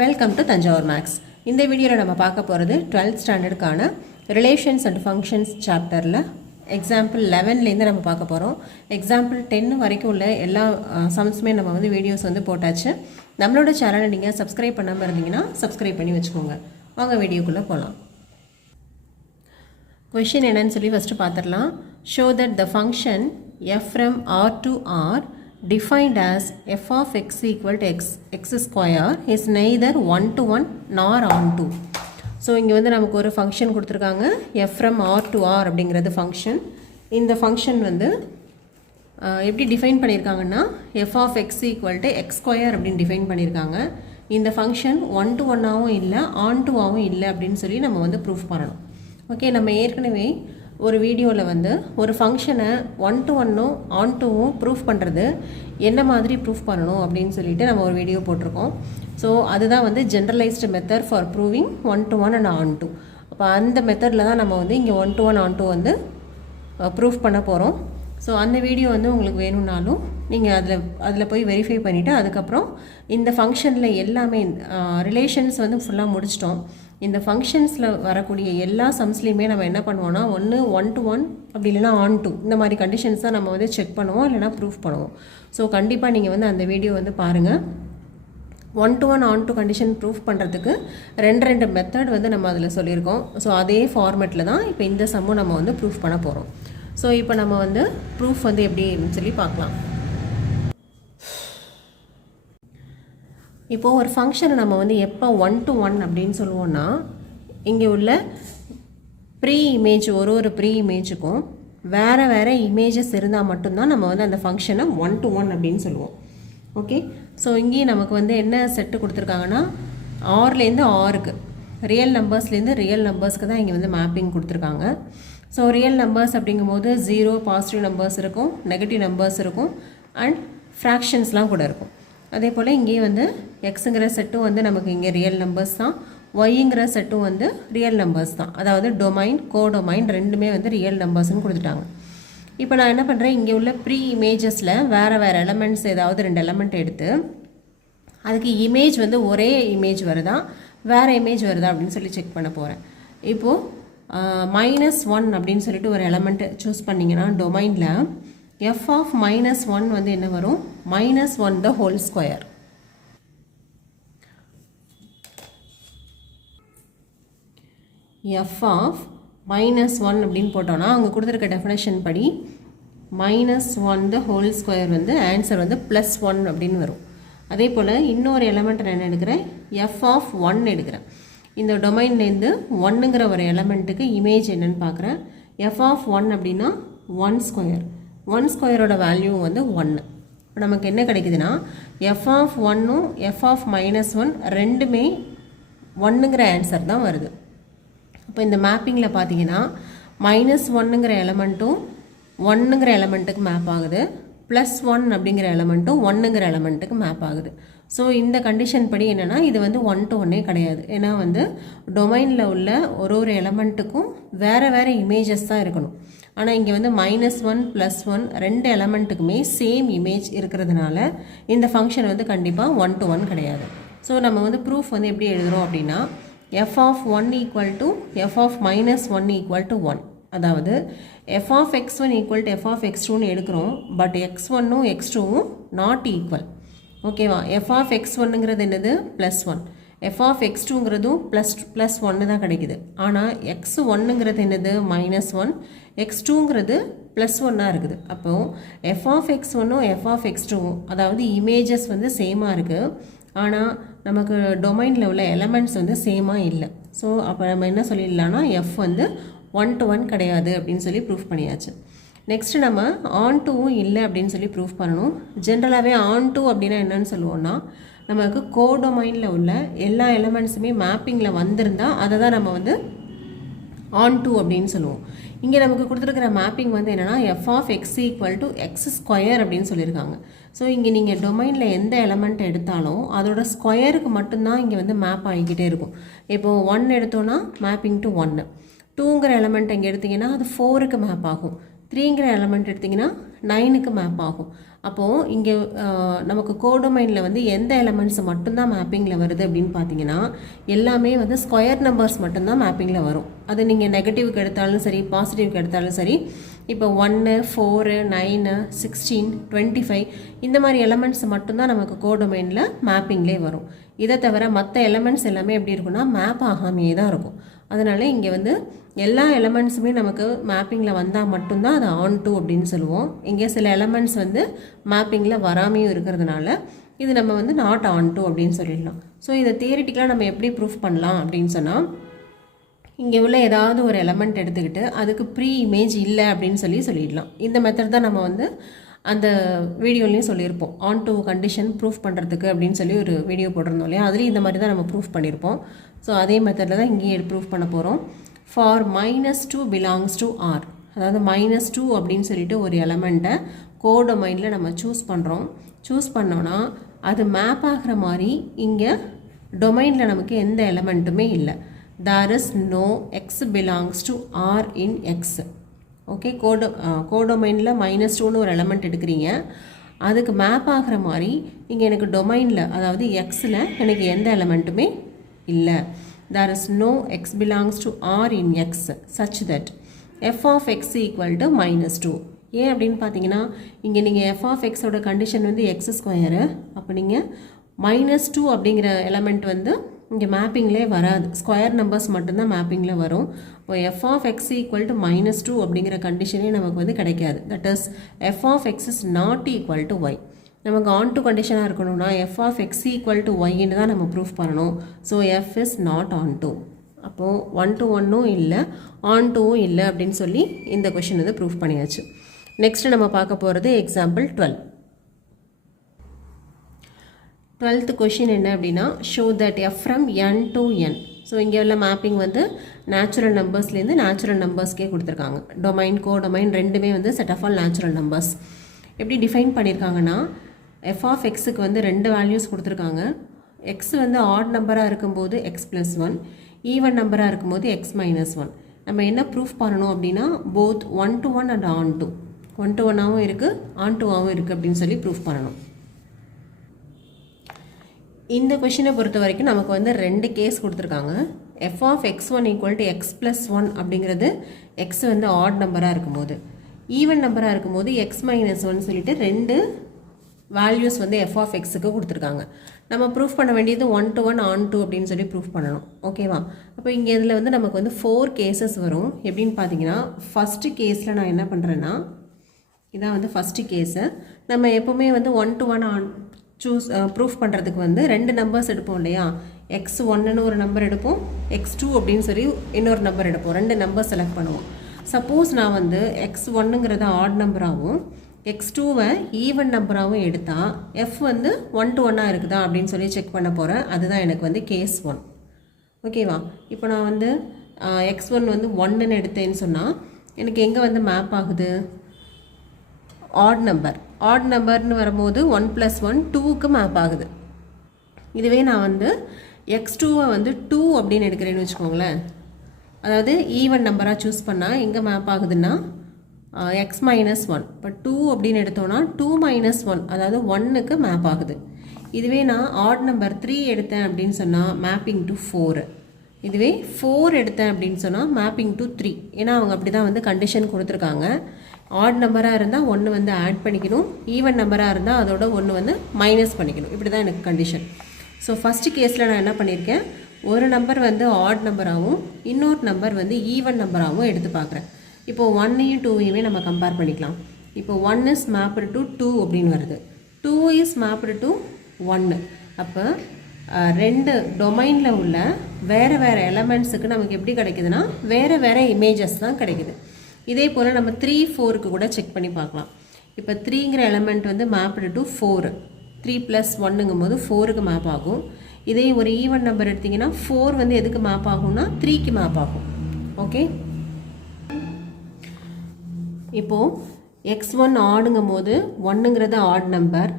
Welcome to Thanjavur maths. இந்த வீடியோவில் நம்ம பார்க்க போகிறது 12th ஸ்டாண்டர்டுக்கான ரிலேஷன்ஸ் அண்ட் ஃபங்க்ஷன்ஸ் சாப்டரில் எக்ஸாம்பிள் 11லேருந்து நம்ம பார்க்க போகிறோம். எக்ஸாம்பிள் 10 வரைக்கும் உள்ள எல்லா சம்ஸுமே நம்ம வீடியோஸ் போட்டாச்சு. நம்மளோட சேனலை நீங்கள் சப்ஸ்கிரைப் பண்ணாமல் இருந்தீங்கன்னா சப்ஸ்கிரைப் பண்ணி வச்சுக்கோங்க. வாங்க வீடியோக்குள்ளே போகலாம். கொஷின் என்னன்னு சொல்லி ஃபஸ்ட்டு பார்த்துடலாம். Show that the function f from r to r defined as f of x equal to x square is neither 1 to 1 nor on to. So இங்கே நமக்கு ஒரு ஃபங்க்ஷன் கொடுத்துருக்காங்க, f from r to r அப்படிங்கிறது function. இந்த function எப்படி define பண்ணியிருக்காங்கன்னா f of x equal to x square அப்படின்னு define பண்ணியிருக்காங்க. இந்த ஃபங்க்ஷன் 1 to 1ஆகவும் இல்லை on to ஆகவும் இல்லை அப்படின்னு சொல்லி நம்ம ப்ரூஃப் பண்ணணும். ஓகே, நம்ம ஏற்கனவே ஒரு வீடியோவில் ஒரு ஃபங்க்ஷனை 1 to 1ம் ஆன் டூவும் ப்ரூஃப் பண்ணுறது என்ன மாதிரி ப்ரூஃப் பண்ணணும் அப்படின்னு சொல்லிட்டு நம்ம ஒரு வீடியோ போட்டிருக்கோம். ஸோ அதுதான் generalised method for proving 1 to 1 and onto. அப்போ அந்த மெத்தடில் தான் நம்ம இங்கே 1 to 1 ஆன் டூ ப்ரூஃப் பண்ண போகிறோம். ஸோ அந்த வீடியோ உங்களுக்கு வேணும்னாலும் நீங்கள் அதில் போய் வெரிஃபை பண்ணிவிட்டு அதுக்கப்புறம் இந்த ஃபங்க்ஷனில் எல்லாமே ரிலேஷன்ஸ் ஃபுல்லாக முடிச்சிட்டோம். இந்த ஃபங்க்ஷன்ஸில் வரக்கூடிய எல்லா சம்ஸ்லேயுமே நம்ம என்ன பண்ணுவோம்னா ஒன்று 1 to 1 அப்படி இல்லைனா ஆன் டூ, இந்த மாதிரி கண்டிஷன்ஸ் தான் நம்ம செக் பண்ணுவோம், இல்லைனா ப்ரூஃப் பண்ணுவோம். ஸோ கண்டிப்பாக நீங்கள் அந்த வீடியோ பாருங்கள். 1 to 1 onto condition proof பண்ணுறதுக்கு ரெண்டு மெத்தட் நம்ம அதில் சொல்லியிருக்கோம். ஸோ அதே ஃபார்மேட்டில் தான் இப்போ இந்த சம்மும் நம்ம ப்ரூஃப் பண்ண போகிறோம். ஸோ இப்போ நம்ம ப்ரூஃப் எப்படின்னு சொல்லி பார்க்கலாம். இப்போது ஒரு ஃபங்க்ஷனை நம்ம எப்போ 1 to 1 அப்படின்னு சொல்லுவோன்னா இங்கே உள்ள ப்ரீ இமேஜ் ஒரு ப்ரீ இமேஜுக்கும் வேறு இமேஜஸ் இருந்தால் மட்டும்தான் நம்ம அந்த ஃபங்க்ஷனை 1 to 1 அப்படின்னு சொல்லுவோம். ஓகே, ஸோ இங்கேயும் நமக்கு என்ன செட்டு கொடுத்துருக்காங்கன்னா ஆர்லேருந்து ஆருக்கு, ரியல் நம்பர்ஸ்லேருந்து ரியல் நம்பர்ஸ்க்கு தான் இங்கே மேப்பிங் கொடுத்துருக்காங்க. ஸோ ரியல் நம்பர்ஸ் அப்படிங்கும்போது 0 பாசிட்டிவ் நம்பர்ஸ் இருக்கும், நெகட்டிவ் நம்பர்ஸ் இருக்கும், அண்ட் ஃப்ராக்ஷன்ஸ்லாம் கூட இருக்கும். அதே போல் இங்கேயும் எக்ஸுங்கிற செட்டும் நமக்கு இங்கே ரியல் நம்பர்ஸ் தான், ஒய்ங்கிற செட்டும் ரியல் நம்பர்ஸ் தான். அதாவது டொமைன் கோடொமைன் ரெண்டுமே ரியல் நம்பர்ஸ்னு கொடுத்துட்டாங்க. இப்போ நான் என்ன பண்ணுறேன், இங்கே உள்ள ப்ரீ இமேஜஸில் வேறு எலமெண்ட்ஸ் ஏதாவது 2 எலமெண்ட் எடுத்து அதுக்கு இமேஜ் ஒரே இமேஜ் வருதா வேறு இமேஜ் வருதா அப்படின்னு சொல்லி செக் பண்ண போகிறேன். இப்போது -1 அப்படின்னு சொல்லிட்டு ஒரு எலமெண்ட் சூஸ் பண்ணிங்கன்னா டொமைனில் f of -1 என்ன வரும், -1 the whole square. f of -1 அப்படின்னு போட்டோன்னா அவங்க கொடுத்துருக்க டெஃபினேஷன் படி -1 the whole square ஆன்சர் +1 அப்படின்னு வரும். அதே போல் இன்னொரு எலமெண்ட் நான் என்ன எடுக்கிறேன், f of 1 எடுக்கிறேன். இந்த டொமைன்லேருந்து 1ங்கிற ஒரு எலமெண்ட்டுக்கு இமேஜ் என்னன்னு பார்க்குறேன். f of 1 அப்படின்னா 1 ஸ்கொயர், 1 ஸ்கொயரோட வேல்யூ 1. இப்போ நமக்கு என்ன கிடைக்குதுன்னா f of 1ம் f of -1 ரெண்டுமே 1ங்கிற ஆன்சர் தான் வருது. அப்போ இந்த மேப்பிங்கில் பார்த்தீங்கன்னா -1ங்கிற எலமெண்ட்டும் 1ங்கிற எலமெண்ட்டுக்கு மேப் ஆகுது, +1 அப்படிங்கிற எலமெண்ட்டும் 1ங்கிற எலமெண்ட்டுக்கு மேப் ஆகுது. ஸோ இந்த கண்டிஷன் படி என்னென்னா இது 1 to 1 கிடையாது. ஏன்னா டொமைனில் உள்ள ஒரு எலமெண்ட்டுக்கும் வேறு இமேஜஸ் தான் இருக்கணும். ஆனால் இங்கே -1 +1 ரெண்டு எலமெண்ட்டுக்குமே சேம் இமேஜ் இருக்கிறதுனால இந்த ஃபங்க்ஷன் கண்டிப்பாக 1 to 1 கிடையாது. ஸோ நம்ம ப்ரூஃப் எப்படி எழுதுகிறோம் அப்படின்னா f of 1 equal to f of -1 equal to 1. அதாவது f of x1 equal to f of x2ன்னு எடுக்கிறோம், பட் x1ம் x2வும் நாட் ஈக்குவல். ஓகேவா, f of x1ங்கிறது என்னது +1, f of x2ங்கிறதும் +1 தான் கிடைக்குது. ஆனால் x1ங்கிறது என்னது -1, x2ங்கிறது +1 இருக்குது. அப்போது f of x1ம் f of x2வும் அதாவது இமேஜஸ் சேமாக இருக்குது, ஆனால் நமக்கு டொமைனில் உள்ள எலமெண்ட்ஸ் சேமாக இல்லை. ஸோ அப்போ நம்ம என்ன சொல்லிடலாம்னா f 1 to 1 கிடையாது அப்படின்னு சொல்லி ப்ரூஃப் பண்ணியாச்சு. நெக்ஸ்ட்டு நம்ம ஆன் டூவும் இல்லை அப்படின்னு சொல்லி ப்ரூஃப் பண்ணணும். ஜென்ரலாகவே ஆன் டூ அப்படின்னா என்னன்னு சொல்லுவோம்னா நமக்கு கோடொமைனில் உள்ள எல்லா எலமெண்ட்ஸுமே மேப்பிங்கில் வந்திருந்தால் அதை தான் நம்ம ஆன் டூ அப்படின்னு சொல்லுவோம். இங்கே நமக்கு கொடுத்துருக்கிற மேப்பிங் என்னென்னா f of x equal to x square அப்படின்னு சொல்லியிருக்காங்க. ஸோ இங்கே நீங்கள் டொமைனில் எந்த எலமெண்ட் எடுத்தாலும் அதோட ஸ்கொயருக்கு மட்டும்தான் இங்கே மேப் ஆகிக்கிட்டே இருக்கும். இப்போது 1 எடுத்தோன்னா மேப்பிங் டு 1, 2ங்கிற எலமெண்ட் இங்கே எடுத்திங்கன்னா அது 4க்கு மேப் ஆகும், 3ங்கிற எலமெண்ட் எடுத்திங்கன்னா 9க்கு மேப் ஆகும். அப்போது இங்கே நமக்கு கோடொமைனில் வந்து எந்த எலமெண்ட்ஸ் மட்டும்தான் மேப்பிங்கில் வருது அப்படின்னு பார்த்தீங்கன்னா எல்லாமே வந்து ஸ்கொயர் நம்பர்ஸ் மட்டும்தான் மேப்பிங்கில் வரும். அது நீங்கள் நெகட்டிவ்க்கு எடுத்தாலும் சரி பாசிட்டிவ்க்கு எடுத்தாலும் சரி. இப்போ 1 4 9 16 25 இந்த மாதிரி எலமெண்ட்ஸ் மட்டும்தான் நமக்கு கோடொமைனில் மேப்பிங்லேயே வரும். இதை தவிர மற்ற எலமெண்ட்ஸ் எல்லாமே எப்படி இருக்குன்னா மேப் ஆகாமையே தான் இருக்கும். அதனால் இங்கே வந்து எல்லா எலமெண்ட்ஸுமே நமக்கு மேப்பிங்கில் வந்தால் மட்டும்தான் அது ஆன் டூ அப்படின்னு சொல்லுவோம். இங்கே சில எலமெண்ட்ஸ் வந்து மேப்பிங்கில் வராமையும் இருக்கிறதுனால இது நம்ம வந்து நாட் ஆன் டூ அப்படின்னு சொல்லிடலாம். ஸோ இதை தியரிட்டிக்கலாக நம்ம எப்படி ப்ரூஃப் பண்ணலாம் அப்படின்னு சொன்னால் இங்கே உள்ள ஏதாவது ஒரு எலமெண்ட் எடுத்துக்கிட்டு அதுக்கு ப்ரீ இமேஜ் இல்லை அப்படின்னு சொல்லிடலாம். இந்த மெத்தட் தான் நம்ம வந்து அந்த வீடியோலையும் சொல்லியிருப்போம். ஆன் டூ கண்டிஷன் ப்ரூஃப் பண்ணுறதுக்கு அப்படின்னு சொல்லி ஒரு வீடியோ போட்டிருந்தோம் இல்லையா, அதுலேயும் இந்த மாதிரி தான் நம்ம ப்ரூஃப் பண்ணியிருப்போம். ஸோ அதே மெத்தடில் தான் இங்கேயும் ப்ரூஃப் பண்ண போகிறோம். ஃபார் -2 பிலாங்ஸ் டு ஆர், அதாவது -2 அப்படின்னு சொல்லிட்டு ஒரு எலமெண்ட்டை கோடொமைனில் நம்ம சூஸ் பண்ணுறோம். சூஸ் பண்ணோன்னா அது மேப் ஆகிற மாதிரி இங்கே டொமைனில் நமக்கு எந்த எலமெண்ட்டுமே இல்லை. there is no x belongs to r in x. Okay, கோடொமைனில் -2ன்னு ஒரு எலமெண்ட் எடுக்கிறீங்க, அதுக்கு மேப் ஆகிற மாதிரி இங்கே எனக்கு டொமைனில் அதாவது எக்ஸில் எனக்கு எந்த எலமெண்ட்டுமே இல்லை. there is no x belongs to r in x such that f of x equal to -2. ஏன் அப்படின்னு பார்த்தீங்கன்னா இங்கே நீங்கள் f of x ஓட கண்டிஷன் வந்து x². அப்போ நீங்கள் -2 அப்படிங்கிற எலமெண்ட் வந்து இங்கே மேப்பிங்லேயே வராது, ஸ்கொயர் நம்பர்ஸ் மட்டும்தான் மேப்பிங்கில் வரும். இப்போ f of x equal to -2 அப்படிங்கிற கண்டிஷனே நமக்கு வந்து கிடைக்காது. That is f of x is not equal to y. நமக்கு ஆன் டு கண்டிஷனாக இருக்கணும்னா f of x equal to yன்னு தான் நம்ம ப்ரூஃப் பண்ணணும். So f is not on to. அப்போது 1 to 1ம் இல்லை ஆன் டூவும் இல்லை அப்படின்னு சொல்லி இந்த கொஷின் வந்து ப்ரூஃப் பண்ணியாச்சு. நெக்ஸ்ட் நம்ம பார்க்க போகிறது எக்ஸாம்பிள் 12. 12th கொஷின் என்ன அப்படின்னா show that f from n to n. So இங்கே உள்ள மேப்பிங் வந்து நேச்சுரல் நம்பர்ஸ்லேருந்து நேச்சுரல் நம்பர்ஸ்க்கே கொடுத்துருக்காங்க. டொமைன் கோடொமைன் ரெண்டுமே வந்து set of all natural numbers. எப்படி டிஃபைன் பண்ணியிருக்காங்கன்னா f of xக்கு வந்து 2 வேல்யூஸ் கொடுத்துருக்காங்க. x வந்து ஆட் நம்பராக இருக்கும்போது x+1, ஈவன் நம்பராக இருக்கும்போது x-1. நம்ம என்ன ப்ரூஃப் பண்ணணும் அப்படின்னா both 1 to 1 and onto, 1 to 1ஆகவும் இருக்குது ஆன் டூவாகவும் இருக்குது அப்படின்னு சொல்லி ப்ரூஃப் பண்ணணும். இந்த கொஷினை பொறுத்த வரைக்கும் நமக்கு வந்து 2 கேஸ் கொடுத்துருக்காங்க. f of x1 equal to x+1 அப்படிங்கிறது x வந்து ஆட் நம்பராக இருக்கும்போது, ஈவன் நம்பராக இருக்கும்போது x-1 சொல்லிட்டு 2 வேல்யூஸ் வந்து f of xக்கு கொடுத்துருக்காங்க. நம்ம ப்ரூஃப் பண்ண வேண்டியது 1 to 1 ஆன் டூ அப்படின்னு சொல்லி ப்ரூஃப் பண்ணணும். ஓகேவா? அப்போ இங்கே இதில் வந்து நமக்கு வந்து 4 கேசஸ் வரும். எப்படின்னு பார்த்தீங்கன்னா ஃபஸ்ட்டு கேஸில் நான் என்ன பண்ணுறேன்னா இதான் வந்து ஃபஸ்ட்டு கேஸு. நம்ம எப்போவுமே வந்து 1 to 1 ஆன் ப்ரூஃப் பண்ணுறதுக்கு வந்து 2 நம்பர்ஸ் எடுப்போம் இல்லையா, x1ன்னு ஒரு நம்பர் எடுப்போம், x2 அப்படின்னு சொல்லி இன்னொரு நம்பர் எடுப்போம். 2 நம்பர் செலக்ட் பண்ணுவோம். சப்போஸ் நான் வந்து x1ங்கிறத ஆட் நம்பராகவும் x2வை ஈவன் நம்பராகவும் எடுத்தால் f வந்து 1 to 1ஆக இருக்குதா அப்படின்னு சொல்லி செக் பண்ண போகிறேன். அதுதான் எனக்கு வந்து கேஸ் 1. ஓகேவா? இப்போ நான் வந்து x1 வந்து 1ன்னு எடுத்தேன்னு சொன்னால் எனக்கு எங்கே வந்து மேப் ஆகுது, ஆட் நம்பர்னு வரும்போது 1+1 2க்கு மேப் ஆகுது. இதுவே நான் வந்து x2வை வந்து 2 அப்படின்னு எடுக்கிறேன்னு வச்சுக்கோங்களேன், அதாவது ஈவன் நம்பராக சூஸ் பண்ணால் எங்கே மேப் ஆகுதுன்னா x-1. இப்போ 2 அப்படின்னு எடுத்தோன்னா 2-1 அதாவது 1க்கு மேப் ஆகுது. இதுவே நான் ஆட் நம்பர் 3 எடுத்தேன் அப்படின்னு சொன்னால் மேப்பிங் டு 4. இதுவே 4 எடுத்தேன் அப்படின்னு சொன்னால் மேப்பிங் டு 3. ஏன்னா அவங்க அப்படி தான் வந்து கண்டிஷன் கொடுத்துருக்காங்க. ஆட் நம்பராக இருந்தால் 1 வந்து ஆட் பண்ணிக்கணும், ஈவன் நம்பராக இருந்தால் அதோட 1 வந்து மைனஸ் பண்ணிக்கணும். இப்படி தான் எனக்கு கண்டிஷன். ஸோ ஃபஸ்ட்டு கேஸில் நான் என்ன பண்ணியிருக்கேன், ஒரு நம்பர் வந்து ஆட் நம்பராகவும் இன்னொரு நம்பர் வந்து ஈவன் நம்பராகவும் எடுத்து பார்க்குறேன். இப்போது 1ஐயும் 2ஐயுமே நம்ம கம்பேர் பண்ணிக்கலாம். இப்போ 1 இஸ் மேப்டு டு 2 அப்படின்னு வருது, 2 இஸ் மேப்டு டு 1. அப்போ 2 டொமைனில் உள்ள வேறு எலமெண்ட்ஸுக்கு நமக்கு எப்படி கிடைக்குதுன்னா வேறு இமேஜஸ் தான் கிடைக்குது. இதே போல் நம்ம 3, 4க்கு கூட செக் பண்ணி பார்க்கலாம். இப்போ 3ங்கிற எலமெண்ட் வந்து மேப்டு டு 4, 3+1ங்கும் போது 4க்கு மேப் ஆகும். இதே ஒரு ஈவன் நம்பர் எடுத்திங்கன்னா 4 வந்து எதுக்கு மேப் ஆகும்னா 3க்கு மேப் ஆகும். ஓகே, இப்போது x1 ஆடுங்கும் போது 1ங்கிறது ஆட் நம்பர்.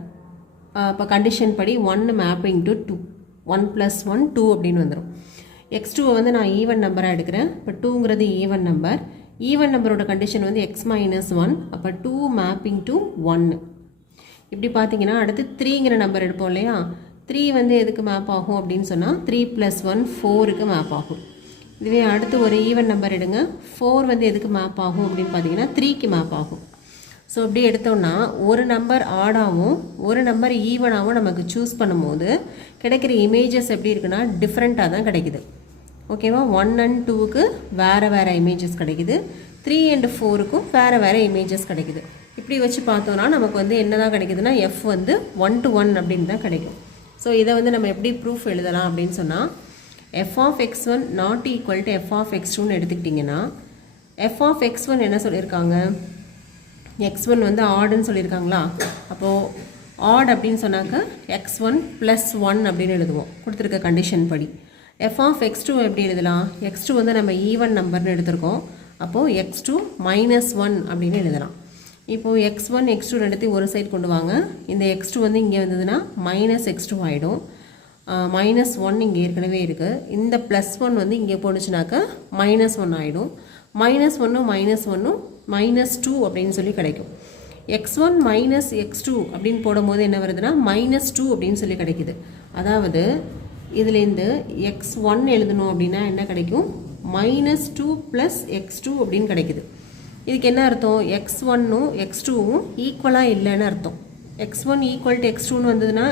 இப்போ கண்டிஷன் படி 1 மேப்பிங் டு 2, 1+1 2 அப்படின்னு வந்துடும். x2வை வந்து நான் ஈவன் நம்பராக எடுக்கிறேன். இப்போ 2ங்கிறது ஈவன் நம்பர். ஈவன் நம்பரோட கண்டிஷன் வந்து x-1. அப்போ 2 மேப்பிங் டு 1. இப்படி பார்த்தீங்கன்னா அடுத்து 3ங்கிற நம்பர் எடுப்போம் இல்லையா, 3 வந்து எதுக்கு மேப் ஆகும் அப்படின்னு சொன்னால் 3 + 1 4க்கு மேப் ஆகும். இதுவே அடுத்து ஒரு ஈவன் நம்பர் எடுங்க, 4 வந்து எதுக்கு மேப் ஆகும் அப்படின்னு பார்த்தீங்கன்னா 3க்கு மேப் ஆகும். ஸோ இப்படி எடுத்தோம்னா ஒரு நம்பர் ஆடாகவும் ஒரு நம்பர் ஈவனாகவும் நமக்கு சூஸ் பண்ணும்போது கிடைக்கிற இமேஜஸ் எப்படி இருக்குன்னா டிஃப்ரெண்ட்டாக தான் கிடைக்குது. ஓகேவா, 1 and 2க்கு வேறு வேறு இமேஜஸ் கிடைக்குது, 3 and 4க்கும் வேறு வேறு இமேஜஸ் கிடைக்குது. இப்படி வச்சு பார்த்தோன்னா நமக்கு வந்து என்ன தான் கிடைக்குதுன்னா எஃப் வந்து 1 to 1 அப்படின்னு தான் கிடைக்கும். ஸோ இதை வந்து நம்ம எப்படி ப்ரூஃப் எழுதலாம் அப்படின்னு சொன்னால் f of x1 not equal to f of x2ன்னு எடுத்துக்கிட்டிங்கன்னா f of x1 என்ன சொல்லியிருக்காங்க, x1 வந்து ஆடுன்னு சொல்லியிருக்காங்களா, அப்போது ஆட் அப்படின்னு சொன்னாக்க x1 + 1 அப்படின்னு எழுதுவோம் கொடுத்துருக்க கண்டிஷன் படி. f of x2 எப்படி எழுதலாம், x2 வந்து நம்ம ஈவன் நம்பர்னு எடுத்திருக்கோம், அப்போது x2 - 1 அப்படின்னு எழுதலாம். இப்போது x1 x2 எடுத்து ஒரு சைடு கொண்டு வாங்க, இந்த x2 வந்து இங்கே வந்ததுன்னா -x2 ஆகிடும். -1 இங்கே ஏற்கனவே இருக்குது, இந்த +1 வந்து இங்கே போணுச்சுனாக்கா -1 ஆகிடும். -1ம் -1ம் -2 அப்படின்னு சொல்லி கிடைக்கும். x1 - x2 அப்படின்னு போடும்போது என்ன வருதுன்னா -2 அப்படின்னு சொல்லி கிடைக்குது. அதாவது இதுலேருந்து x1 எழுதணும் அப்படின்னா என்ன கிடைக்கும், -2 + x2 அப்படின்னு கிடைக்குது. இதுக்கு என்ன அர்த்தம், x1ம் x2வும் ஈக்குவலாக இல்லைன்னு அர்த்தம். x1 = x2ன்னு வந்ததுன்னா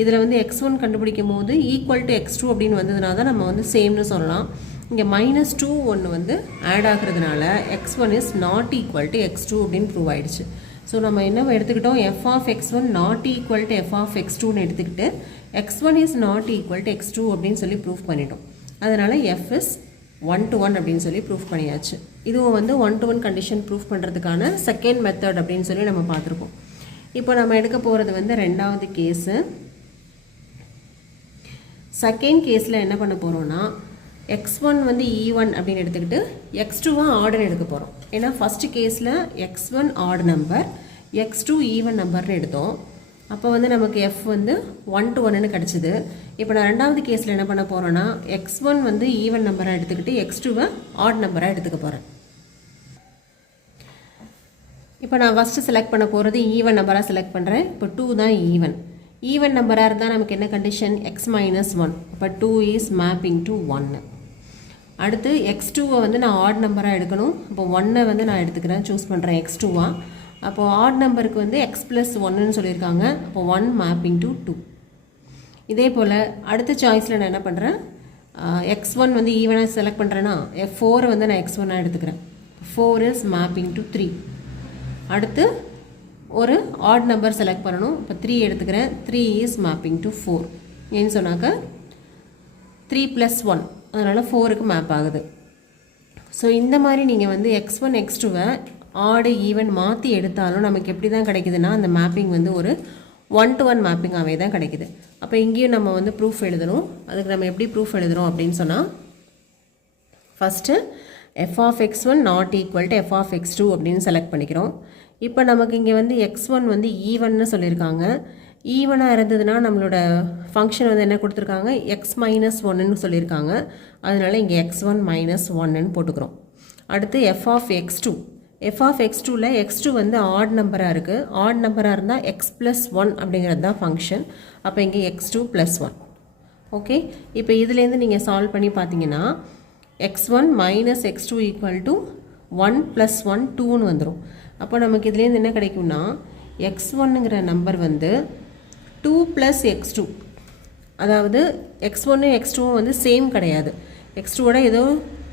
இதில் வந்து x1 கண்டுபிடிக்கும் போது = x2 அப்படின்னு வந்ததுனா தான் நம்ம வந்து சேம்னு சொல்லலாம். இங்கே -2 ஒன்று வந்து ஆட் ஆகிறதுனால x1 is not equal to x2 அப்படின்னு ப்ரூவ் ஆகிடுச்சு. ஸோ நம்ம என்ன எடுத்துக்கிட்டோம், f of x1 not equal to f of x2ன்னு எடுத்துக்கிட்டு x1 is not equal to x2 அப்படின்னு சொல்லி ப்ரூஃப் பண்ணிட்டோம். அதனால் f is 1 to 1 அப்படின்னு சொல்லி ப்ரூஃப் பண்ணியாச்சு. இதுவும் வந்து 1 to 1 கண்டிஷன் ப்ரூஃப் பண்ணுறதுக்கான செகண்ட் மெத்தட் அப்படின்னு சொல்லி நம்ம பார்த்துருக்கோம். இப்போ நம்ம எடுக்க போகிறது வந்து ரெண்டாவது கேஸு. செகண்ட் கேஸில் என்ன பண்ண போகிறோன்னா x1 வந்து ஈவன் அப்படின்னு எடுத்துக்கிட்டு x2 ஆடுன்னு எடுக்க போகிறோம். ஏன்னா ஃபஸ்ட்டு கேஸில் x1 add number, x2 even நம்பர்னு எடுத்தோம். அப்போ வந்து நமக்கு f வந்து 1 to 1ன்னு கிடச்சிது. இப்போ நான் ரெண்டாவது கேஸில் என்ன பண்ண போகிறேன்னா x1 வந்து ஈவன் நம்பராக எடுத்துக்கிட்டு x2 ஆட் நம்பராக எடுத்துக்க போகிறேன். இப்போ நான் ஃபஸ்ட்டு செலக்ட் பண்ண போகிறது ஈவன் நம்பராக செலக்ட் பண்ணுறேன். இப்போ 2 தான் ஈவன். ஈவன் நம்பராக இருந்தால் நமக்கு என்ன கண்டிஷன், x - 1. இப்போ 2 is mapping to 1. அடுத்து x2 வந்து நான் ஆட் நம்பராக எடுக்கணும். இப்போ 1 வந்து நான் எடுத்துக்கிறேன், சூஸ் பண்ணுறேன் x2. அப்போது ஆட் நம்பருக்கு வந்து x + 1ன்னு சொல்லியிருக்காங்க. அப்போ 1 mapping to 2. இதே போல் அடுத்த சாய்ஸில் நான் என்ன பண்ணுறேன், x1 வந்து ஈவனாக செலக்ட் பண்ணுறேன்னா 4 வந்து நான் x1 எடுத்துக்கிறேன். 4 is mapping to 3. அடுத்து ஒரு ஆட் நம்பர் செலக்ட் பண்ணணும். இப்போ 3 எடுத்துக்கிறேன். 3 is mapping to 4. ஏன்னு சொன்னாக்க 3 + 1, அதனால் 4க்கு மேப் ஆகுது. ஸோ இந்த மாதிரி நீங்கள் வந்து x1 x2 ஆடு ஈவன் மாற்றி எடுத்தாலும் நமக்கு எப்படி தான் கிடைக்குதுன்னா அந்த மேப்பிங் வந்து ஒரு 1 to 1 மேப்பிங்காகவே தான் கிடைக்குது. அப்போ இங்கேயும் நம்ம வந்து ப்ரூஃப் எழுதணும். அதுக்கு நம்ம எப்படி ப்ரூஃப் எழுதுகிறோம் அப்படின்னு சொன்னால் first f of x1 not equal to f of x2 அப்படின்னு செலக்ட் பண்ணிக்கிறோம். இப்போ நமக்கு இங்கே வந்து x1 வந்து ஈவன்னு சொல்லியிருக்காங்க. ஈவனாக இருந்ததுன்னா நம்மளோட ஃபங்க்ஷன் வந்து என்ன கொடுத்துருக்காங்க, x - 1ன்னு சொல்லியிருக்காங்க. அதனால் இங்கே x1 - 1ன்னு போட்டுக்கிறோம். அடுத்து f of x2. f of x2ல x2 வந்து ஆட் நம்பராக இருக்குது. ஆட் நம்பராக இருந்தால் x + 1 அப்படிங்கிறது தான் ஃபங்க்ஷன். அப்போ இங்கே x2 + 1. ஓகே, இப்போ இதுலேருந்து நீங்கள் சால்வ் பண்ணி பார்த்தீங்கன்னா x1 - x2 = 1 + 1 2ன்னு வந்துடும். அப்போ நமக்கு இதுலேருந்து என்ன கிடைக்கும்னா x1ங்கிற நம்பர் வந்து 2 + x2. அதாவது x1 x2 வந்து சேம் கிடையாது. x2ஓட ஏதோ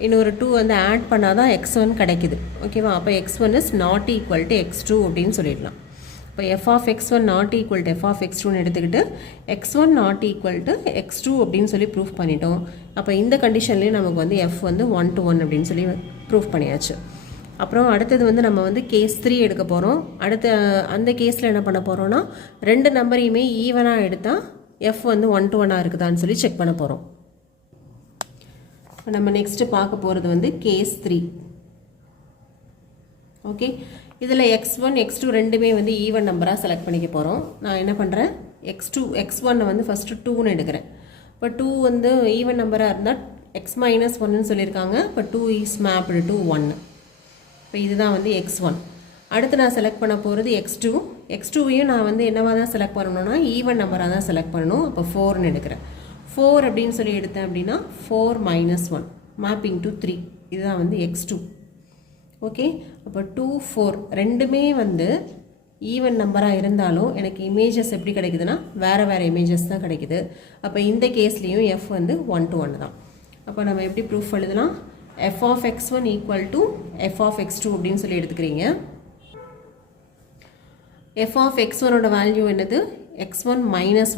இன்னொரு 2 வந்து ஆட் பண்ணால் தான் x1 கிடைக்குது. ஓகேவா, அப்போ x1 is not equal to x2 அப்படின்னு சொல்லிடலாம். இப்போ f of x1 not equal to f of x2ன்னு எடுத்துக்கிட்டு x1 not equal to x2 அப்படின்னு சொல்லி ப்ரூஃப் பண்ணிட்டோம். அப்போ இந்த கண்டிஷன்லேயும் நமக்கு வந்து f வந்து 1 to 1 அப்படின்னு சொல்லி ப்ரூஃப் பண்ணியாச்சு. அப்புறம் அடுத்தது வந்து நம்ம வந்து கேஸ் 3 எடுக்க போகிறோம். அடுத்த அந்த கேஸில் என்ன பண்ண போகிறோன்னா 2 நம்பரையுமே ஈவனாக எடுத்தால் f வந்து 1 to 1 இருக்குதான்னு சொல்லி செக் பண்ண போகிறோம். நம்ம நெக்ஸ்ட்டு பார்க்க போகிறது வந்து கேஸ் 3. ஓகே, இதில் x1 x2 ரெண்டுமே வந்து ஈவன் நம்பராக செலக்ட் பண்ணிக்க போகிறோம். நான் என்ன பண்ணுறேன், x1 வந்து ஃபஸ்ட்டு 2ன்னு எடுக்கிறேன். இப்போ 2 வந்து ஈவன் நம்பராக இருந்தால் x - 1ன்னு சொல்லியிருக்காங்க. இப்போ 2 is mapped to 1. இப்போ இதுதான் வந்து x1. அடுத்து நான் செலக்ட் பண்ண போகிறது x2. x2வையும் நான் வந்து என்னவா தான் செலக்ட் பண்ணணும்னா ஈவன் நம்பராக தான் செலக்ட் பண்ணணும். அப்போ 4ன்னு எடுக்கிறேன். 4 அப்படின்னு சொல்லி எடுத்தேன் அப்படின்னா 4 - 1 மேப்பிங் டு 3, இதுதான் வந்து x2. ஓகே, அப்போ 2 4 ரெண்டுமே வந்து ஈவன் நம்பராக இருந்தாலும் எனக்கு இமேஜஸ் எப்படி கிடைக்குதுன்னா வேறு இமேஜஸ் தான் கிடைக்குது. அப்போ இந்த கேஸ்லேயும் f வந்து 1 to 1 தான். அப்போ நம்ம எப்படி ப்ரூஃப் எழுதலாம்? f of x1 equal to f of x2 அப்படின்னு சொல்லி எடுத்துக்கிறீங்க. f of x1 ஓட வேல்யூ என்னது? x1 -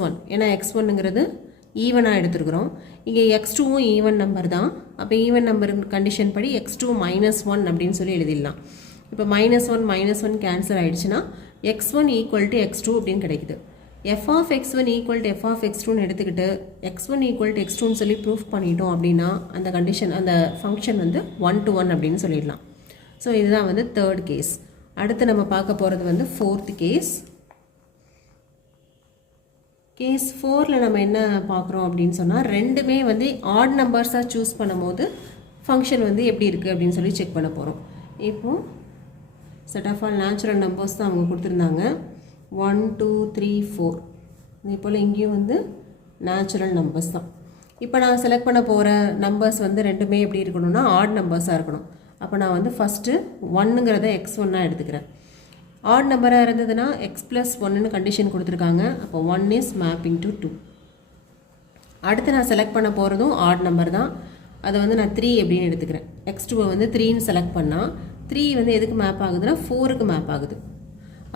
1, ஏன்னா x1ங்கிறது ஈவனாக எடுத்துருக்குறோம். இங்கே x2வும் ஈவன் நம்பர் தான். அப்போ ஈவன் நம்பர் கண்டிஷன் படி x2 - 1 அப்படின்னு சொல்லி எழுதிடலாம். இப்போ -1 - 1 கேன்சல் ஆகிடுச்சுன்னா x1 equal to x2 அப்படின்னு கிடைக்குது. f of x1 equal to f of x2ன்னு எடுத்துக்கிட்டு x1 equal to x2ன்னு சொல்லி ப்ரூஃப் பண்ணிட்டோம் அப்படின்னா அந்த கண்டிஷன் அந்த ஃபங்க்ஷன் வந்து 1 to 1 அப்படின்னு சொல்லிடலாம். ஸோ இதுதான் வந்து தேர்ட் கேஸ். அடுத்து நம்ம பார்க்க போகிறது வந்து ஃபோர்த் கேஸ். கேஸ் 4ல் நம்ம என்ன பார்க்குறோம் அப்படின்னு சொன்னால் ரெண்டுமே வந்து ஆட் நம்பர்ஸாக சூஸ் பண்ணும்போது ஃபங்க்ஷன் வந்து எப்படி இருக்குது அப்படின்னு சொல்லி செக் பண்ண போகிறோம். இப்போது set of all natural numbers தான் அவங்க கொடுத்துருந்தாங்க. 1 2 3 4, இதே போல் இங்கேயும் வந்து நேச்சுரல் நம்பர்ஸ் தான். இப்போ நான் செலக்ட் பண்ண போகிற நம்பர்ஸ் வந்து ரெண்டுமே எப்படி இருக்கணும்னா ஆட் நம்பர்ஸாக இருக்கணும். அப்போ நான் வந்து ஃபஸ்ட்டு 1ங்கிறத x1 எடுத்துக்கிறேன். ஆட் நம்பராக இருந்ததுன்னா x + 1ன்னு கண்டிஷன் கொடுத்துருக்காங்க. அப்போ 1 is mapping to 2. அடுத்து நான் செலக்ட் பண்ண போகிறதும் ஆட் நம்பர் தான். அதை வந்து நான் 3 அப்படின்னு எடுத்துக்கிறேன். x2 வந்து 3ன்னு செலக்ட் பண்ணால் 3 வந்து எதுக்கு மேப் ஆகுதுன்னா 4க்கு மேப் ஆகுது.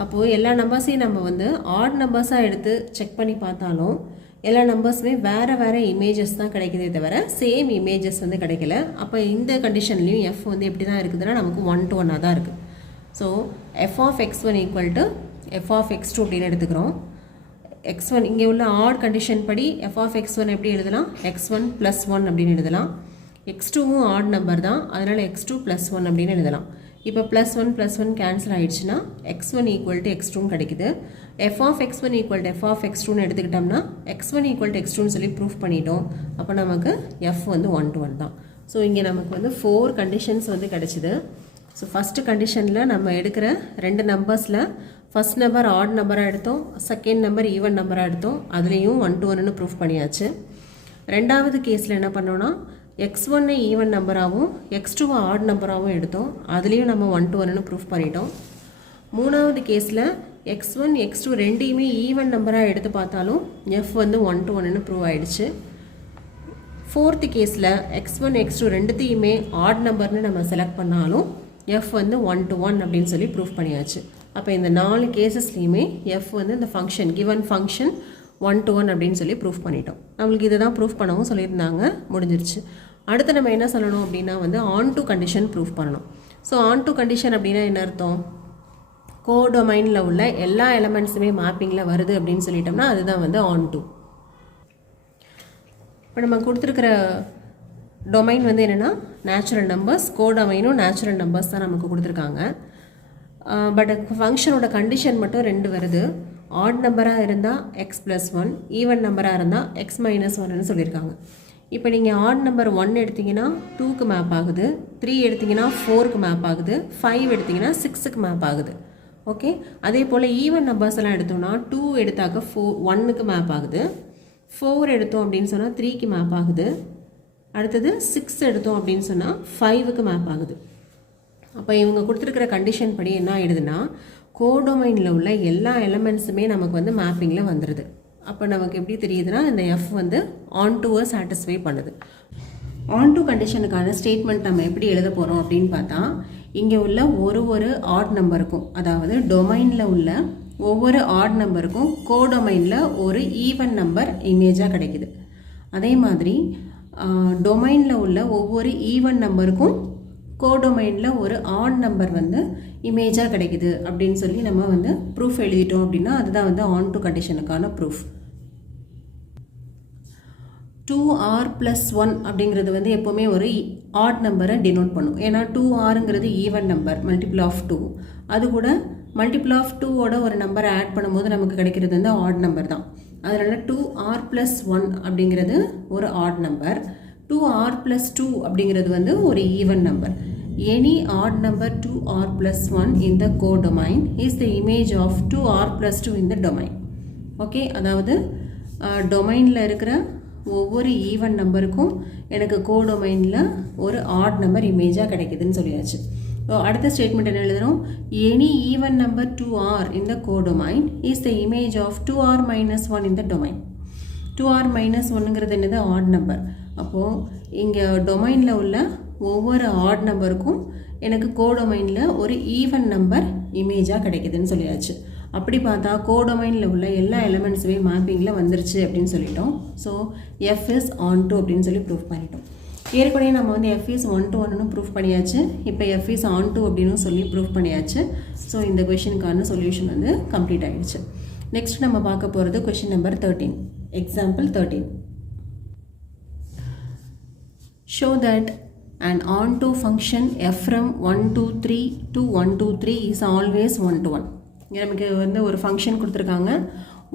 அப்போது எல்லா நம்பர்ஸையும் நம்ம வந்து ஆட் நம்பர்ஸாக எடுத்து செக் பண்ணி பார்த்தாலும் எல்லா நம்பர்ஸுமே வேறு இமேஜஸ் தான் கிடைக்குதே தவிர சேம் இமேஜஸ் வந்து கிடைக்கல. அப்போ இந்த கண்டிஷன்லேயும் f வந்து எப்படி தான் இருக்குதுன்னா நமக்கு 1 to 1 தான் இருக்குது. So f of x1 equal to f of x2 அப்படின்னு எடுத்துக்கிறோம். x1 இங்கே உள்ள ஆட் கண்டிஷன் படி f of x1 எப்படி எழுதலாம்? x1 + 1 அப்படின்னு எழுதலாம். x2வும் ஆட் நம்பர் தான், அதனால் x2 + 1 அப்படின்னு எழுதலாம். இப்போ +1 + 1 கேன்சல் ஆகிடுச்சுன்னா x1 equal to x2 கிடைக்குது. f of x1 equal to f of x2ன்னு எடுத்துக்கிட்டோம்னா x1 equal to x2ன்னு சொல்லி ப்ரூஃப் பண்ணிட்டோம். அப்போ நமக்கு f வந்து 1 to 1 தான். ஸோ இங்கே நமக்கு வந்து 4 கண்டிஷன்ஸ் வந்து கிடச்சிது. ஸோ ஃபஸ்ட்டு கண்டிஷனில் நம்ம எடுக்கிற ரெண்டு நம்பர்ஸில் ஃபஸ்ட் நம்பர் ஆட் நம்பராக எடுத்தோம், செகண்ட் நம்பர் ஈவன் நம்பராக எடுத்தோம். அதுலேயும் 1 to 1ன்னு ப்ரூஃப் பண்ணியாச்சு. ரெண்டாவது கேஸில் என்ன பண்ணோன்னா x1 ஈவன் நம்பராகவும் x2 ஆட் நம்பராகவும் எடுத்தோம். அதுலேயும் நம்ம 1 to 1ன்னு ப்ரூஃப் பண்ணிட்டோம். மூணாவது கேஸில் x1 x2 ரெண்டையுமே ஈவன் நம்பராக எடுத்து பார்த்தாலும் f வந்து 1 to 1ன்னு ப்ரூவ் ஆகிடுச்சு. ஃபோர்த்து கேஸில் x1 x2 ரெண்டுத்தையுமே ஆட் நம்பர்னு நம்ம செலக்ட் பண்ணாலும் f வந்து 1 to 1 அப்படின்னு சொல்லி ப்ரூஃப் பண்ணியாச்சு. அப்போ இந்த 4 கேசஸ்லேயுமே f வந்து இந்த ஃபங்க்ஷன் கிவன் ஃபங்க்ஷன் 1 to 1 அப்படின்னு சொல்லி ப்ரூஃப் பண்ணிட்டோம். நம்மளுக்கு இதை தான் ப்ரூஃப் பண்ணவும் சொல்லியிருந்தாங்க, முடிஞ்சிருச்சு. அடுத்து நம்ம என்ன சொல்லணும் அப்படின்னா வந்து ஆன் டு கண்டிஷன் ப்ரூஃப் பண்ணணும். ஸோ ஆன் டு கண்டிஷன் அப்படின்னா என்ன அர்த்தம்? கோடொமைனில் உள்ள எல்லா எலமெண்ட்ஸுமே மேப்பிங்கில் வருது அப்படின்னு சொல்லிட்டோம்னா அதுதான் வந்து ஆன் டு. இப்போ நம்ம கொடுத்துருக்கிற டொமைன் வந்து என்னென்னா நேச்சுரல் நம்பர்ஸ், கோடொமைனும் நேச்சுரல் நம்பர்ஸ் தான் நமக்கு கொடுத்துருக்காங்க. பட் ஃபங்க்ஷனோட கண்டிஷன் மட்டும் 2 வருது. ஆட் நம்பராக இருந்தால் x + 1, ஈவன் நம்பராக இருந்தால் x - 1ன்னு சொல்லியிருக்காங்க. இப்போ நீங்கள் ஆட் நம்பர் 1 எடுத்திங்கன்னா 2க்கு மேப் ஆகுது, 3 எடுத்திங்கன்னா 4க்கு மேப் ஆகுது, 5 எடுத்திங்கன்னா 6க்கு மேப் ஆகுது. ஓகே, அதே போல் ஈவன் நம்பர்ஸ் எல்லாம் எடுத்தோம்னா 2 எடுத்தாக்க 1க்கு மேப் ஆகுது, 4 எடுத்தோம் அப்படின்னு சொன்னால் 3க்கு மேப் ஆகுது, அடுத்தது 6 எடுத்தோம் அப்படின்னு சொன்னால் 5க்கு மேப் ஆகுது. அப்போ இவங்க கொடுத்துருக்கிற கண்டிஷன் படி என்ன ஆகிடுதுன்னா கோடொமைனில் உள்ள எல்லா எலமெண்ட்ஸுமே நமக்கு வந்து மேப்பிங்கில் வந்துடுது. அப்போ நமக்கு எப்படி தெரியுதுன்னா இந்த f வந்து ஆன் டுவை சாட்டிஸ்ஃபை பண்ணுது. ஆன் டு கண்டிஷனுக்கான ஸ்டேட்மெண்ட் நம்ம எப்படி எழுத போகிறோம் அப்படின்னு பார்த்தா இங்கே உள்ள ஒரு ஆட் நம்பருக்கும், அதாவது டொமைனில் உள்ள ஒவ்வொரு ஆட் நம்பருக்கும் கோடொமைனில் ஒரு ஈவன் நம்பர் இமேஜாக கிடைக்குது. அதே மாதிரி டொமைனில் உள்ள ஒவ்வொரு ஈவன் நம்பருக்கும் கோடொமைனில் ஒரு ஆட் நம்பர் வந்து இமேஜாக கிடைக்குது அப்படின்னு சொல்லி நம்ம வந்து ப்ரூஃப் எழுதிட்டோம் அப்படின்னா அதுதான் வந்து ஆன் டு கண்டிஷனுக்கான ப்ரூஃப். 2r + 1 அப்படிங்கிறது வந்து எப்போவுமே ஒரு ஆட் நம்பரை டினோட் பண்ணும். ஏன்னா 2rங்கிறது ஈவன் நம்பர், மல்டிபிள் ஆஃப் 2. அது கூட மல்டிபிள் ஆஃப் 2ஓட ஒரு நம்பரை ஆட் பண்ணும்போது நமக்கு கிடைக்கிறது வந்து ஆட் நம்பர் தான். அதனால் 2r + 1 அப்படிங்கிறது ஒரு ஆட் நம்பர், 2r + 2 அப்படிங்கிறது வந்து ஒரு even number. any odd number 2r plus 1 in the codomain is the image of 2r plus 2 in the domain. Okay, அதாவது டொமைனில் இருக்கிற ஒவ்வொரு ஈவன் நம்பருக்கும் எனக்கு கோடொமைனில் ஒரு ஆட் நம்பர் இமேஜாக கிடைக்குதுன்னு சொல்லியாச்சு. அடுத்த ஸ்டேட்மெண்ட் என்ன எழுதுகிறோம்? Any even number 2r in the codomain is the image of 2r minus 1 in the domain. 2r minus 1ங்கிறது என்னது? Add number. அப்போது இங்கே டொமைனில் உள்ள ஒவ்வொரு ஆட் நம்பருக்கும் எனக்கு கோடொமைனில் ஒரு ஈவன் நம்பர் இமேஜாக கிடைக்குதுன்னு சொல்லியாச்சு. அப்படி பார்த்தா கோடொமைனில் உள்ள எல்லா எலிமெண்ட்ஸுமே மேப்பிங்கில் வந்துருச்சு அப்படின்னு சொல்லிட்டோம். So F is on to அப்படின்னு சொல்லி ப்ரூஃப் பண்ணிட்டோம். ஏற்கனவே நம்ம வந்து எஃப் இஸ் 1 to 1ன்னு ப்ரூஃப் பண்ணியாச்சு. இப்போ எஃப் இஸ் ஆன் டு அப்படின்னு சொல்லி ப்ரூஃப் பண்ணியாச்சு. ஸோ இந்த கொஷினுக்கான சொல்யூஷன் வந்து கம்ப்ளீட் ஆகிடுச்சு. நெக்ஸ்ட் நம்ம பார்க்க போகிறது question number 13. Example 13. Show that an onto function f from 1 to 3 to 1 to 3 is always 1 to 1. இங்கே நமக்கு வந்து ஒரு ஃபங்க்ஷன் கொடுத்துருக்காங்க.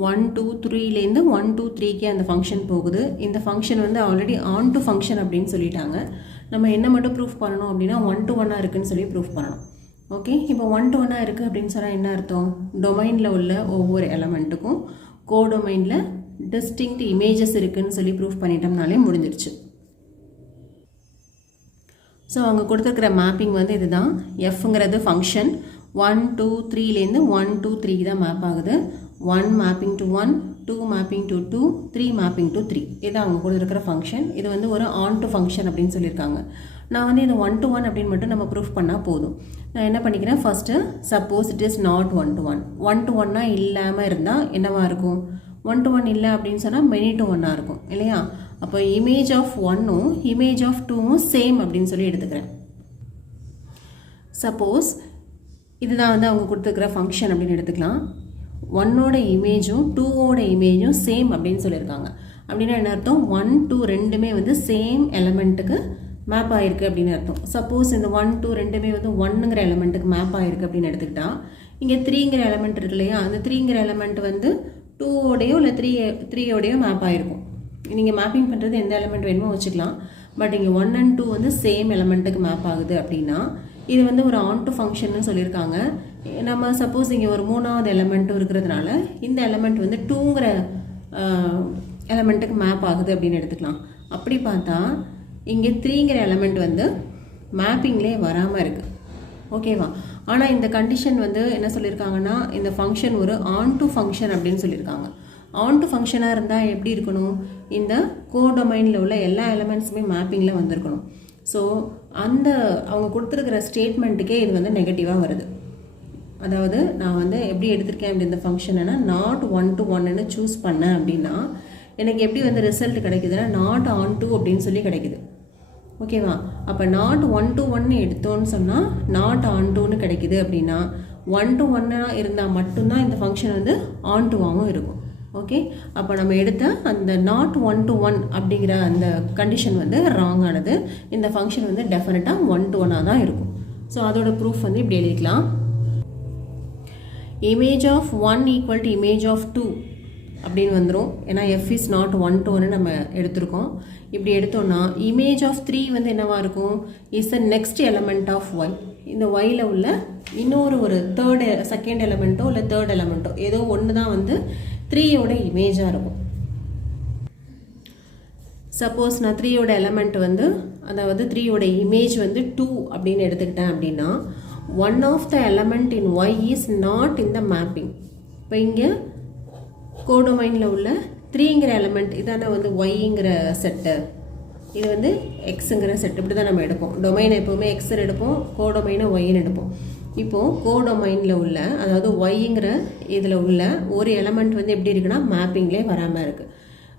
1 to 3லேருந்து 1 to 3க்கு அந்த ஃபங்க்ஷன் போகுது. இந்த ஃபங்க்ஷன் வந்து ஆல்ரெடி ஆன் டு ஃபங்க்ஷன் அப்படின்னு சொல்லிட்டாங்க. நம்ம என்ன மட்டும் ப்ரூஃப் பண்ணணும் அப்படின்னா 1 to 1 இருக்குன்னு சொல்லி ப்ரூஃப் பண்ணணும். ஓகே, இப்போ 1 to 1 இருக்குது அப்படின்னு சொன்னால் என்ன அர்த்தம்? டொமைனில் உள்ள ஒவ்வொரு எலமெண்ட்டுக்கும் கோடொமைனில் டிஸ்டிங்க்ட் இமேஜஸ் இருக்குதுன்னு சொல்லி ப்ரூஃப் பண்ணிட்டோம்னாலே முடிஞ்சிருச்சு. ஸோ அங்கே கொடுத்துருக்கிற மேப்பிங் வந்து இதுதான். எஃப்ங்கிறது ஃபங்க்ஷன் 1 to 3லேருந்து 1 to 3 தான் மேப் ஆகுது. 1 mapping to 1, 2 mapping to 2, 3 mapping to 3. இதுதான் அவங்க கொடுத்துருக்கிற ஃபங்க்ஷன். இது வந்து ஒரு ஆன் டு ஃபங்க்ஷன் அப்படின்னு சொல்லியிருக்காங்க. நான் வந்து இது 1 to 1 அப்படின்னு மட்டும் நம்ம ப்ரூஃப் பண்ணால் போதும். நான் என்ன பண்ணிக்கிறேன்? First suppose it is not 1 to 1. 1 to 1 இல்லாமல் இருந்தால் என்னவா இருக்கும்? 1 to 1 இல்லை அப்படின்னு சொன்னால் மெனி டு 1 இருக்கும் இல்லையா? அப்போ இமேஜ் ஆஃப் 1ம் இமேஜ் ஆஃப் 2ம் சேம் அப்படின்னு சொல்லி எடுத்துக்கிறேன். சப்போஸ் இதுதான் வந்து அவங்க கொடுத்துருக்கிற ஃபங்க்ஷன் அப்படின்னு எடுத்துக்கலாம். 1ஓட இமேஜும் 2ஓட இமேஜும் சேம் அப்படின்னு சொல்லியிருக்காங்க. அப்படின்னா என்ன அர்த்தம்? 1, 2 ரெண்டுமே வந்து சேம் எலமெண்ட்டுக்கு மேப் ஆகிருக்கு அப்படின்னு அர்த்தம். சப்போஸ் இந்த 1, 2 ரெண்டுமே வந்து 1ங்கிற எலமெண்ட்டுக்கு மேப் ஆகிருக்கு அப்படின்னு எடுத்துக்கிட்டா, இங்கே 3ங்கிற எலமெண்ட் இருக்கு இல்லையா? அந்த 3ங்கிற எலமெண்ட் வந்து 2ஓடையோ இல்லை 3ஓடையோ மேப் ஆகிருக்கும். நீங்கள் மேப்பிங் பண்ணுறது எந்த எலமெண்ட் வேணுமோ வச்சுக்கலாம். பட் இங்கே 1 and 2 வந்து சேம் எலமெண்ட்டுக்கு மேப் ஆகுது அப்படின்னா இது வந்து ஒரு ஆன் டு ஃபங்க்ஷன்னு சொல்லியிருக்காங்க. நம்ம சப்போஸ் இங்கே ஒரு 3வது எலமெண்ட்டும் இருக்கிறதுனால இந்த எலமெண்ட் வந்து 2ங்கிற எலமெண்ட்டுக்கு மேப் ஆகுது அப்படின்னு எடுத்துக்கலாம். அப்படி பார்த்தா இங்கே 3ங்கிற எலமெண்ட் வந்து மேப்பிங்லேயே வராமல் இருக்குது. ஓகேவா? ஆனால் இந்த கண்டிஷன் வந்து என்ன சொல்லியிருக்காங்கன்னா, இந்த ஃபங்க்ஷன் ஒரு ஆன் டு ஃபங்க்ஷன் அப்படின்னு சொல்லியிருக்காங்க. ஆன் டு ஃபங்க்ஷனாக இருந்தால் எப்படி இருக்கணும்? இந்த கோடொமைனில் உள்ள எல்லா எலமெண்ட்ஸுமே மேப்பிங்கில் வந்திருக்கணும். ஸோ அந்த அவங்க கொடுத்துருக்கிற ஸ்டேட்மெண்ட்டுக்கே இது வந்து நெகட்டிவாக வருது. அதாவது நான் வந்து எப்படி எடுத்திருக்கேன் அப்படி இந்த ஃபங்க்ஷன்னா நாட் 1 to 1ன்னு சூஸ் பண்ணேன் அப்படின்னா எனக்கு எப்படி வந்து ரிசல்ட் கிடைக்குதுன்னா நாட் ஆன் டூ அப்படின்னு சொல்லி கிடைக்குது. ஓகேவா? அப்போ நாட் 1 to 1 எடுத்தோன்னு சொன்னால் நாட் ஆன் டூன்னு கிடைக்குது. அப்படின்னா 1 to 1 இருந்தால் மட்டும்தான் இந்த ஃபங்க்ஷன் வந்து ஆன் டூவாகவும் இருக்கும். ஓகே, அப்போ நம்ம எடுத்த அந்த நாட் 1 to 1 அப்படிங்கிற அந்த கண்டிஷன் வந்து ராங் ஆனது. இந்த ஃபங்க்ஷன் வந்து டெஃபினட்டாக 1 to 1 தான் இருக்கும். ஸோ அதோட ப்ரூஃப் வந்து இப்படி எழுதிக்கலாம். Image of 1 equal to image of 2 அப்படின்னு வந்துடும். ஏன்னா எஃப் இஸ் நாட் 1 to 1 நம்ம எடுத்திருக்கோம். இப்படி எடுத்தோன்னா இமேஜ் ஆஃப் 3 வந்து என்னவாக இருக்கும்? Is the next element of y. இந்த ஒயில் உள்ள இன்னொரு ஒரு செகண்ட் எலமெண்ட்டோ இல்லை தேர்ட் எலமெண்ட்டோ ஏதோ ஒன்று தான் வந்து 3யோட இமேஜாக இருக்கும். சப்போஸ் நான் 3யோட எலமெண்ட் வந்து அதாவது 3யோட இமேஜ் வந்து 2 அப்படின்னு எடுத்துக்கிட்டேன் அப்படின்னா one of the element in y is not in the mapping. இப்போ இங்கே கோடொமைனில் உள்ள 3ங்கிற எலமெண்ட் இதான வந்து ஒய்ங்கிற செட்டு, இது வந்து எக்ஸுங்கிற செட். இப்படி தான் நம்ம எடுப்போம். டொமைனை எப்போவுமே எக்ஸ்ன்னு எடுப்போம், கோடொமைனை ஒய்ன்னு எடுப்போம். இப்போது கோடொமைனில் உள்ள அதாவது ஒய்ங்கிற இதில் உள்ள ஒரு எலமெண்ட் வந்து எப்படி இருக்குன்னா மேப்பிங்லேயே வராமல் இருக்குது.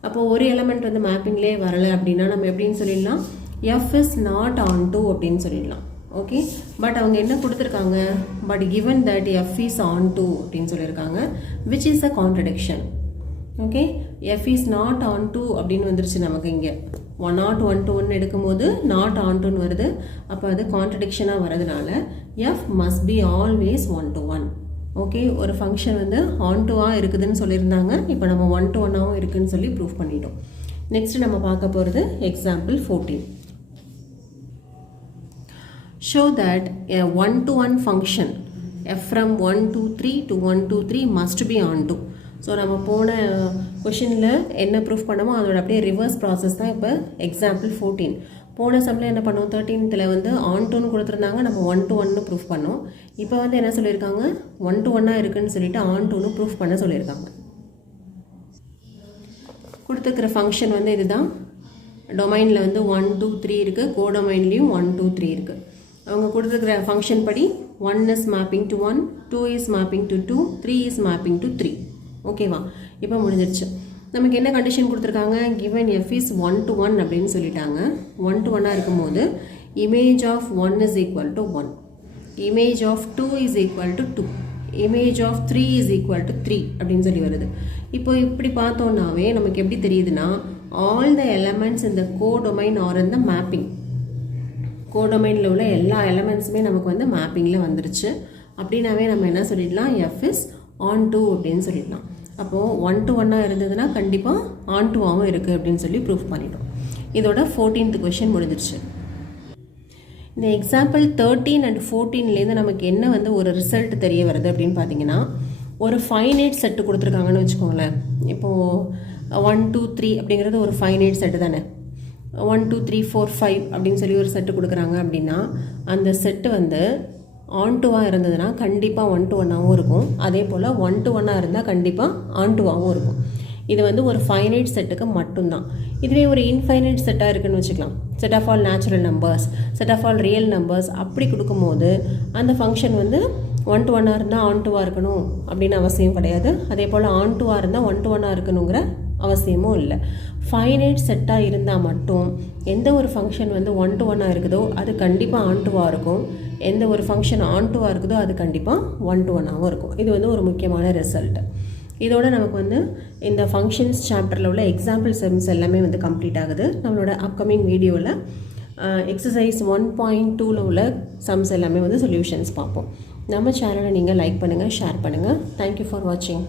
அப்போது ஒரு எலமெண்ட் வந்து மேப்பிங்லேயே வரலை அப்படின்னா நம்ம எப்படின்னு சொல்லிடலாம்? F is not onto அப்படின்னு சொல்லிடலாம். ஓகே, பட் அவங்க என்ன கொடுத்துருக்காங்க? But given that f is onto அப்படின்னு சொல்லியிருக்காங்க, which is a contradiction. Okay, f is not onto அப்படின்னு வந்துருச்சு நமக்கு. இங்கே 1 to 1 எடுக்கும்போது நாட் ஆன் டூன்னு வருது. அப்போ அது கான்ட்ரடிக்ஷனாக வரதுனால F must be always 1 to 1. Okay, ஒரு ஃபங்க்ஷன் வந்து ஆன் டூவாக இருக்குதுன்னு சொல்லியிருந்தாங்க. இப்போ நம்ம 1 to 1ஆகவும் இருக்குதுன்னு சொல்லி ப்ரூஃப் பண்ணிட்டோம். நெக்ஸ்ட் நம்ம பார்க்க போகிறது example 14. Show that a one-to-one function f from 1 to 3 to 1 to 3 must be onto. So நம்ம போன கொஷினில் என்ன ப்ரூஃப் பண்ணமோ அதோட அப்படியே ரிவர்ஸ் ப்ராசஸ் தான் இப்போ எக்ஸாம்பிள் 14. போன சம்மில் என்ன பண்ணோம், 13th வந்து ஆன்டோன்னு கொடுத்துருந்தாங்க, நம்ம 1-to-1 ப்ரூஃப் பண்ணோம். இப்போ வந்து என்ன சொல்லியிருக்காங்க, 1-to-1 இருக்குன்னு சொல்லிட்டு ஆன்டோன்னு ப்ரூஃப் பண்ண சொல்லியிருக்காங்க. கொடுத்துருக்கிற ஃபங்க்ஷன் வந்து இதுதான். டொமைனில் வந்து 1 2 3 இருக்குது, கோடொமைன்லேயும் 1 2 3 இருக்குது. அவங்க கொடுத்துருக்கிற ஃபங்க்ஷன் படி 1 is mapping to 1, 2 is mapping to 2, 3 is mapping to 3. ஓகேவா, இப்போ முடிஞ்சிருச்சு. நமக்கு என்ன கண்டிஷன் கொடுத்துருக்காங்க, given f is 1-to-1 அப்படின்னு சொல்லிட்டாங்க. 1-to-1 இருக்கும்போது image of 1 is equal to 1, image of 2 is equal to 2, image of 3 is equal to 3 அப்படின்னு சொல்லி வருது. இப்போ இப்படி பார்த்தோன்னாவே நமக்கு எப்படி தெரியுதுன்னா, all the elements in the codomain are in the mapping. கோடொமைனில் உள்ள எல்லா எலமெண்ட்ஸுமே நமக்கு வந்து மேப்பிங்கில் வந்துருச்சு. அப்படின்னாவே நம்ம என்ன சொல்லிடலாம், எஃப் இஸ் onto அப்படின்னு சொல்லிடலாம். அப்போது 1-to-1 இருந்ததுன்னா கண்டிப்பாக ontoவாகவும் இருக்குது அப்படின்னு சொல்லி ப்ரூஃப் பண்ணிட்டோம். இதோட 14th கொஷின் முடிஞ்சிருச்சு. இந்த எக்ஸாம்பிள் 13 and 14லேருந்து நமக்கு என்ன வந்து ஒரு ரிசல்ட் தெரிய வருது அப்படின்னு பார்த்தீங்கன்னா, ஒரு ஃபைனைட் செட்டு கொடுத்துருக்காங்கன்னு வச்சுக்கோங்களேன். இப்போது 1 2 3 அப்படிங்கிறது ஒரு ஃபைனைட் செட்டு தானே. 1 2 3 4 5 அப்படின்னு சொல்லி ஒரு செட்டு கொடுக்குறாங்க அப்படின்னா, அந்த செட்டு வந்து ஆன்டுவாக இருந்ததுன்னா கண்டிப்பாக 1-to-1ஆகவும் இருக்கும். அதே போல் 1-to-1 இருந்தால் கண்டிப்பாக ஆன்டுவாகவும் இருக்கும். இது வந்து ஒரு ஃபைனைட் செட்டுக்கு மட்டும்தான். இதுவே ஒரு இன்ஃபைனைட் செட்டாக இருக்குன்னு வச்சுக்கலாம், set of all natural numbers, set of all real numbers, அப்படி கொடுக்கும்போது அந்த ஃபங்க்ஷன் வந்து 1-to-1 இருந்தால் ஆன்டுவாக இருக்கணும் அப்படின்னு அவசியம் கிடையாது. அதே போல் ஆன்டுவாக இருந்தால் 1-to-1 இருக்கணுங்கிற அவசியமும் இல்லை. ஃபைனைட் செட்டாக இருந்தால் மட்டும் எந்த ஒரு ஃபங்க்ஷன் வந்து 1-to-1 இருக்குதோ அது கண்டிப்பாக ஆன்டுவாக இருக்கும். எந்த ஒரு ஃபங்க்ஷன் ஆன்டுவாக இருக்குதோ அது கண்டிப்பாக 1-to-1ஆகவும் இருக்கும். இது வந்து ஒரு முக்கியமான ரிசல்ட். இதோட நமக்கு வந்து இந்த ஃபங்க்ஷன்ஸ் சாப்டரில் உள்ள எக்ஸாம்பிள் சம்ஸ் எல்லாமே வந்து கம்ப்ளீட் ஆகுது. நம்மளோட அப்கமிங் வீடியோவில் எக்ஸசைஸ் 1.2ல் உள்ள சம்ஸ் எல்லாமே வந்து சொல்யூஷன்ஸ் பார்ப்போம். நம்ம சேனலை நீங்கள் லைக் பண்ணுங்கள், ஷேர் பண்ணுங்கள். தேங்க்யூ ஃபார் வாட்சிங்.